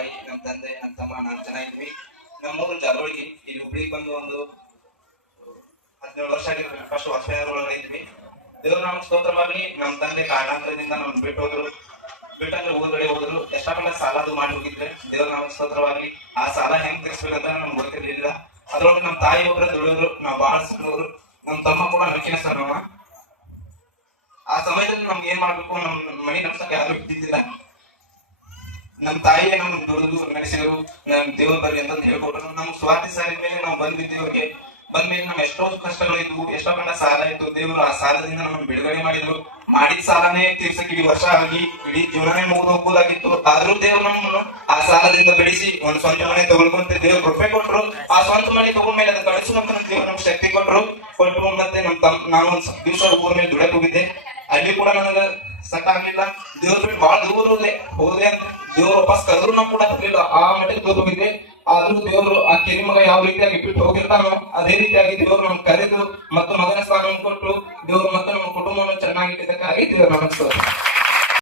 ತಾಯಿ, ನಮ್ಮ ತಂದೆ, ನಮ್ಮ ತಮ್ಮ, ನಾನು ಚೆನ್ನಾಗಿದ್ವಿ. ನಮ್ಮೂರು ಜಾಲೋಳಿಗೆ, ಇಲ್ಲಿ ಹುಬ್ಳಿಗೆ ಬಂದು ಒಂದು 17 ವರ್ಷ ಆಗಿದ್ರು. ಫಸ್ಟ್ ಹೊಸೊಳಗಡೆ ಇದ್ವಿ. ದೇವ್ರ ನಮ್ಗೆ ಸ್ತೋತ್ರವಾಗಿ ನಮ್ಮ ತಂದೆ ಕಾರಣಾಂತರದಿಂದ ನಮ್ಗೆ ಬಿಟ್ಟು ಹೋದ್ರು. ಬಿಟ್ಟಂದ್ರೆ ಊರ್ಗಡೆ ಹೋದ್ರು. ಎಷ್ಟೊಂದ ಸಾಲದು ಮಾಡಿ ಹೋಗಿದ್ರೆ ದೇವ್ರ ನಮ್ಗೆ ಸ್ತೋತ್ರವಾಗಿ ಆ ಸಾಲ ಹೆಂಗ್ ತೀರ್ಸ್ಬೇಕಂತ ನಮ್ಗೆ ಗೊತ್ತಿರ್ಲಿಲ್ಲ. ಅದ್ರೊಳಗೆ ನಮ್ಮ ತಾಯಿ ಒಬ್ಬರ ದುಡಿದ್ರು, ನಾವು ಬಹಳ ಸಣ್ಣವರು. ನಮ್ಮ ತಮ್ಮ ಕೂಡ ನಕ್ಕಿನ ಸರ್ ನಾವ. ಆ ಸಮಯದಲ್ಲಿ ನಮ್ಗೆ ಏನ್ ಮಾಡ್ಬೇಕು, ನಮ್ ಮನೆ ನಡ್ಸಕ್ ಯಾರು ಇದ್ದಿದ್ದಿಲ್ಲ. ನಮ್ ತಾಯಿಯೇ ನಮ್ ದುಡಿದು ನಡೆಸಿದ್ರು. ನಮ್ ದೇವ್ರ ಬಗ್ಗೆ ಅಂತ ಹೇಳ್ಕೊಟ್ರು. ನಮ್ ಸ್ವಾತಿ ಸಾರಿದ ಮೇಲೆ ನಾವು ಬಂದ್ಬಿದ್ದೇವ್ರಿಗೆ. ಬಂದ್ಮೇಲೆ ನಮ್ ಎಷ್ಟೋ ಕಷ್ಟಗಳಿದ್ವು, ಎಷ್ಟೋ ಕಡೆ ಸಾಲ ಇತ್ತು. ದೇವ್ರು ಆ ಸಾಲದಿಂದ ನಮ್ಮನ್ನು ಬಿಡುಗಡೆ ಮಾಡಿದ್ರು. ಮಾಡಿದ ಸಾಲನೇ ತೀರ್ಸಕ್ ಇಡೀ ವರ್ಷ ಆಗಿ ಇಡೀ ಜೀವನನೇ ಮುಗಿದು ಹೋಗ್ಬೋದಾಗಿತ್ತು. ಆದ್ರೂ ದೇವ್ರು ನಮ್ಮನ್ನು ಆ ಸಾಲದಿಂದ ಬಿಡಿಸಿ ಒಂದು ಸ್ವಂತ ಮನೆ ತಗೊಳ್ಕೊಂತ ದೇವ್ರು ಕೃಪೆ ಕೊಟ್ರು. ಆ ಸ್ವಂತ ಮನೆ ತಗೊಂಡ್ಮೇಲೆ ಅದು ಕಳಿಸುವಂತ ದೇವ್ರು ನಮ್ಗೆ ಶಕ್ತಿ ಕೊಟ್ರು. ಮತ್ತೆ ನಾನು ಒಂದ್ ದಿವಸ ಊರ್ ಮೇಲೆ ದುಡಕ್ ಹೋಗಿದ್ದೆ. ಅಲ್ಲಿ ಕೂಡ ನನಗ ಸಟ್ ಆಗ್ಲಿಲ್ಲ. ದೇವ್ರ ಬಿಟ್ಟು ಬಹಳ ದೂರ ಹೋದೆ ಅಂತ ದೇವ್ರು ವಾಪಸ್ ಕರೆದ್ರು ನಮ್ ಕೂಡ ಬರ್ಲಿಲ್ಲ. ಆ ಮಟ್ಟಕ್ಕೆ ಹೋಗಿದ್ದೆ. ಆದ್ರೂ ದೇವ್ರು ಆ ಕಿರಿ ಮಗ ಯಾವ ರೀತಿಯಾಗಿ ಬಿಟ್ಟು ಹೋಗಿರ್ತಾನೋ ಅದೇ ರೀತಿಯಾಗಿ ದೇವ್ರು ನಮ್ಗೆ ಕರೆದು ಮತ್ತು ಮಗನ ಸ್ಥಾನವನ್ನು ಕೊಟ್ಟು ದೇವ್ರು ಮತ್ತು ನಮ್ಮ ಕುಟುಂಬವನ್ನು ಚೆನ್ನಾಗಿಟ್ಟಿದ್ದಕ್ಕಾಗಿ ದೇವ್ರು ನಮಸ್ಕಾರ.